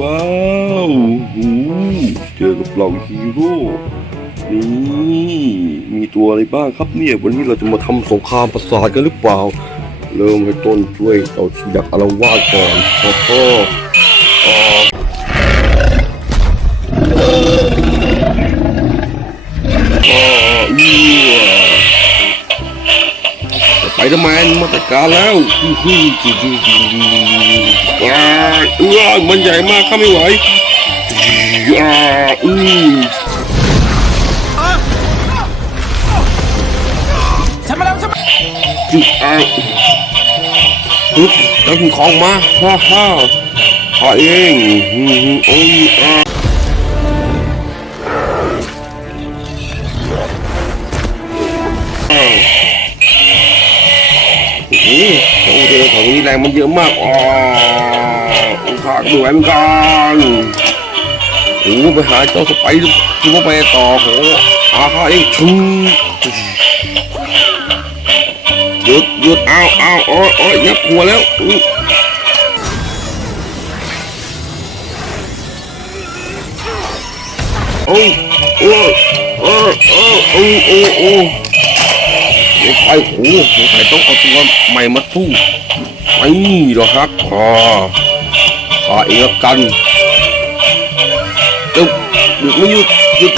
ว้าวหูเจอกับเหล่าฮีโร่นี่มีตัวอะไรบ้างครับเนี่ยวันนี้เราจะมาทำสงครามประสาทกันหรือเปล่า เริ่มให้ต้นช่วยเอาชีดักอารวาสก่อนแล้วก็ ไปทำไมนมาจัดการแล้วอื้อหืออ่าเอื้อมันใหญ่มากข้าไม่ไหวอ่าอือฉันมาแล้วฉันมาจุดอ้าฮึบแล้วคุณของมาฮ่าฮ่าข้าเองอืมอืมโอ้า แรงมันเยอะมากอ๋อขาดด้วยเหมอนกันโอ้ไปหาเจ้าสไปซ์ซูเปอร์ไปต่อโหอาฮาเองชูหยุดหยุดเอาเอาโอ้ยโอ้ยยับหัวแล้วโอ้โอ้โอ้โอ้โอ้โอ้โอ้ไปโอ้โหใส่ต้องเอาตัวใหม่มาสู้ ไม่หรอกครับอ๋อข้าเองละกันเดี๋ยวหยุดไม่หยุดหยุด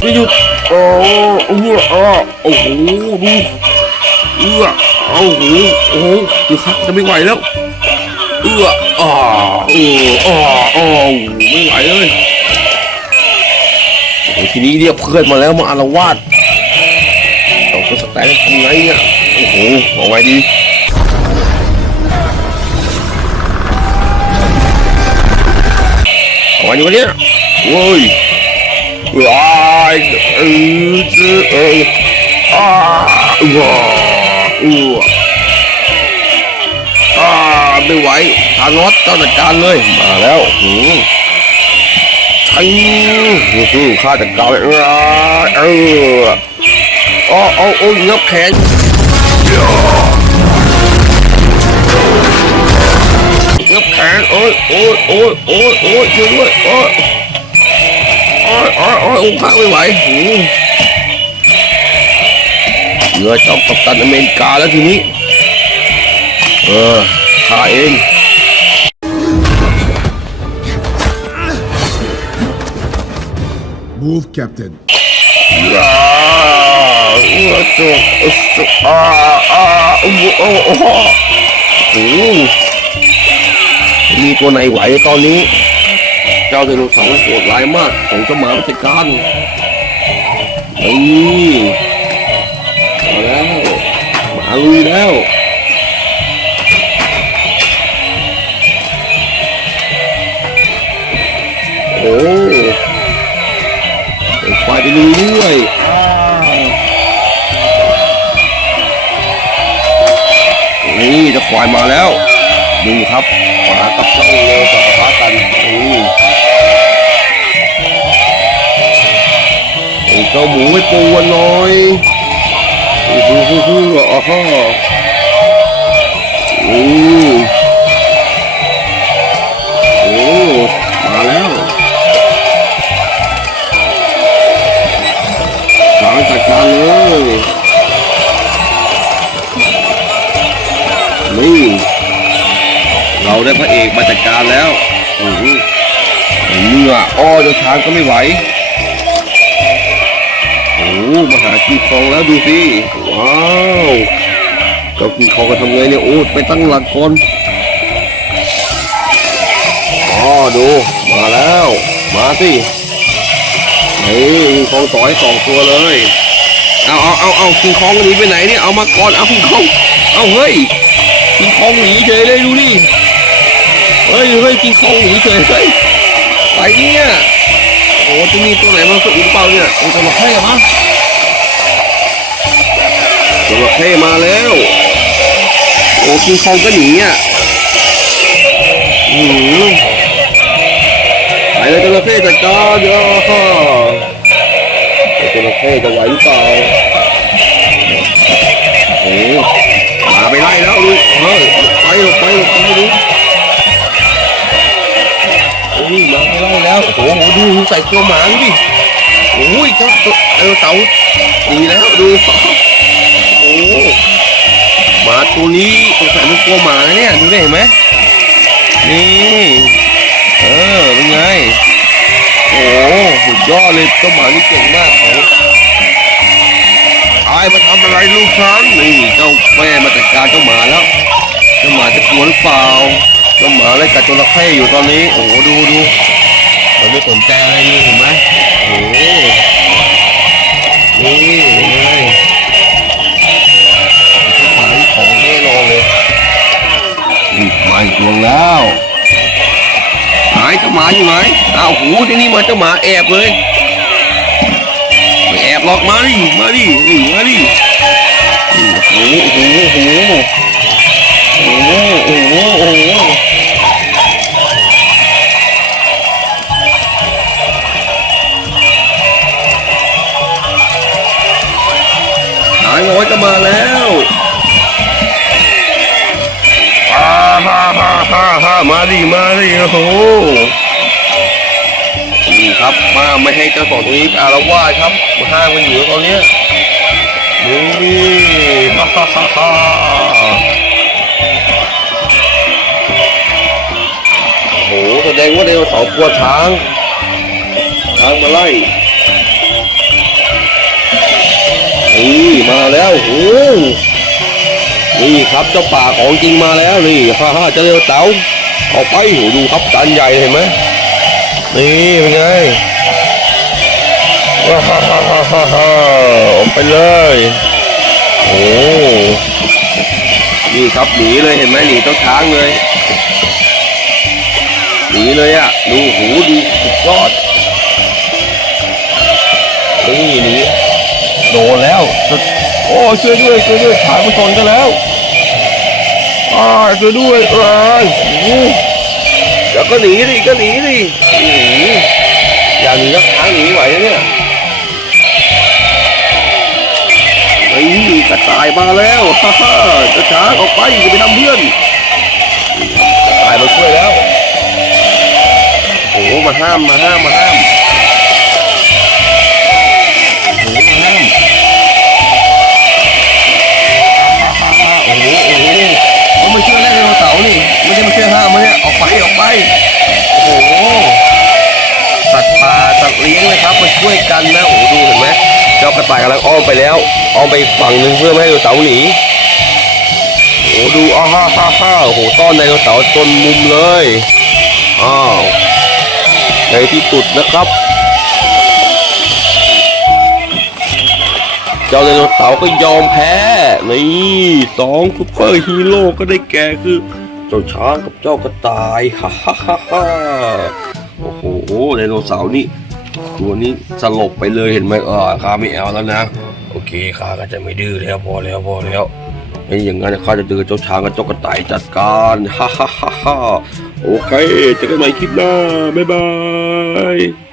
ไม่หยุดโอ้เอื้ออโอ้โหดูเอื้อโอ้โหโอ้โหดูครับจะไม่ไหวแล้วเอื้ออ่าเอออ่าอ่าไม่ไหวเลยโอ้ทีนี้เรียกเพื่อนมาแล้วมาอารวาส ตัวสแตนทำไงเนี่ยโอ้โหเอาไงดีเอาไงดีวะเนี่ยโว้ยว้ายเออเออเอออ้าว้าอ้วอ้าไม่ไหวทานอสเจ้าจัดการเลยมาแล้วหืมใช่หืมข้าจัดการเลยเออ อออ๋อเอาโอ้ยงับแขนงับแขนโอ้ยโอ้ยโอ้ยโอ้ยโอ้ยช่วยด้วยโอ้ยโอ้ยโอ้ยโอ้ยอุ้งพักไม่ไหวหูเหลือเจ้ากัปตันอเมริกาแล้วทีนี้ เออข้าเอง Move, Captain. ออจุสุอาอาโอ้โอ้โอ้โอ้มีตัวไหนไหวตอนนี้ เจ้าไดโนเสาร์โหดร้ายมากของเจ้าหมาราชการนี่มาแล้วมาลุยแล้วโอ้ไอ้ควายไปลุยด้วย นี่เจะควายมาแล้ว ดูครับขวากับเจ้าเร็วกับขวากันนี่ไอ้เจ้าหมูไม่ปูวันน้อยฮู้ฮู้ฮู้ฮู้อ๋อฮะอือ ได้พระเอกมาจัดการแล้วโอ้โหเมื่ออ้อเจ้าช้างก็ไม่ไหวโอ้โหมาหากินคองแล้วดูสิว้าวเจ้ากินคองกันทำไงเนี่ยโอ้ไปตั้งหลักก่อนอ๋อดูมาแล้ว มาสิเฮ้ยกินคองต่อยสองตัวเลยเอาเอาเอาเอากินคองหนีไปไหนเนี่ยเอามาก่อนเอากินคองเอาเฮ้ยกินคองหนีเฉยเลยดูดิ เฮ้ยเฮ้ยกินคองหนีเฉยเฮ้ยไปเนี่ยโอ้จะมีตัวไหนมาสุดหรือเปล่าเนี่ยโอ้จระเข้มั้งจระเข้มาแล้ว โอ้กินคองก็หนีอะอืมไปเลยจระเข้จัดการเยอะอ้จระเข้จะไหวหรือเปล่าโอ้มาไปไล่แล้วดูเออไปหลบไปหลบไปดู อ้ยมาไล่แล้วโอ้โหดูใส่ตัวหมาดิโอ้ยเจ้าตัวเออเต่าดีแล้วดูโอ้หมาตัวนี้สงสัยมันกลัวหมาเนี่ยดูได้เห็นไหมนี่เออเป็นไงโอ้สุดยอดเลยเจ้าหมานี่เก่งมากเขาไอ้มาทำอะไรลูกฉันนี่เจ้าแม่มาจัดการเจ้าหมาแล้วเจ้าหมาจะกลัวหรือเปล่า เจ้าหมาเลยกัดจระเข้อยู่ตอนนี้ โอ้โหดูดูมันไม่สนใจอะไรเลยเห็นไหมโอ้โหนี่เลยหมานี่ของแน่นอนเลยนี่มาอีกตัวแล้วหายเจ้าหมาอยู่ไหนอ้าวโหที่นี่มาเจ้าหมาแอบเลยแอบหรอกมาดิมาดิมาดิโอ้โหโอ้โหโอ้โห หายน้อยก็มาแล้วอ่าฮ่าฮ่าฮ่าฮ่ามาดิมาดิโอ้โหนี่ครับมาไม่ให้เจ้าสองตัวนี้อารวาสครับมาห้ามมันอยู่ตอนเนี้ยนี่ฮ่าฮ่าฮ่าโอ้โหแสดงว่าไดโนเสาร์กลัวช้างช้างมาไล่ นี่มาแล้วโอ้โหนี่ครับเจ้าป่าของจริงมาแล้วนี่ฮ่าฮ่าเจ้าเร็วเต๋าออกไปดูครับจานใหญ่เห็นไหมนี่เป็นไงว้าฮ่าฮ่าฮ่าฮ่าฮ่าออกไปเลยโอ้นี่ครับหนีเลยเห็นไหมหนีเจ้าช้างเลยหนีเลยอะดูหูดูสุดยอดนี่หนีโดนแล้ว โอ้ช่วยด้วยช่วยด้วยช้างมันชนกันแล้วอ้าช่วยด้วยเอ้ยโอ้โหเดี๋ยวก็หนีดิก็หนีดิหนีอย่าหนีก็ค้างหนีไหวนะเนี่ยไอ้กระต่ายมาแล้วฮ่าฮ่าจะช้าออกไปอย่าไปทำเพื่อนกระต่ายมาช่วยแล้วโอ้มาห้ามมาห้ามมาห้าม กันนะโอ้ดูเห็นไหมเจ้ากระต่ายกำลังอ้อมไปแล้วอ้อมไปฝั่งหนึ่งเพื่อไม่ให้ไดโนเสาหนีโอ้ดูอ้าฮ่าฮ่าฮ่าโอ้โหต้อนไดโนเสาร์จนมุมเลยอ้าวในที่สุดนะครับ เจ้าไดโนเสาร์ก็ยอมแพ้นี่สองซุปเปอร์ฮีโร่ก็ได้แก่คือเจ้าช้างกับเจ้ากระต่ายฮ่าฮ่าฮ่าฮ่าโอ้โหไดโนเสาร์นี่ ตัวนี้สลบไปเลยเห็นไหมอ่าขาไม่เอาแล้วนะ โอเคขาก็จะไม่ดื้อแล้วพอแล้วพอแล้วไม่อย่างนั้นข้าจะเจอเจ้าช้างกับเจ้ากระต่ายจัดการฮ่าฮ่าฮ่าโอเคเจอกันใหม่คลิปหน้าบ๊ายบาย